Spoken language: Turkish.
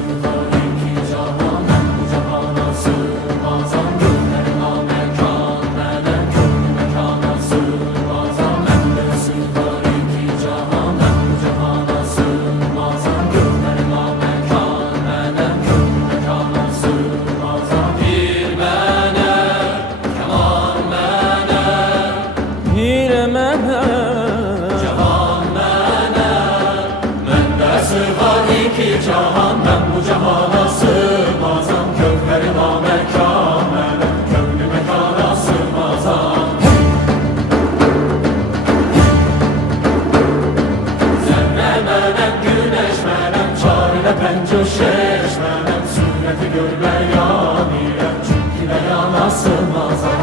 sığar iki cahan, ben bu cahana sığmazam. Gönlüme mekan, melek gönlü mekana sığmazam. Bende sığar iki cahan, ben bu cahana sığmazam. Gönlüme mekan, melek gönlü mekana sığmazam. Bir melek, keman melek, bir melek, cahan melek. Bende sığar iki cahan, ben bu cahana sığmazam. Gönlüme mekan, melek gönlü mekana sığmazam. Zerre melek, güneş melek, çare pençe şeş melek. Sureti gör beyan ile, çünkü beyana sığmazam.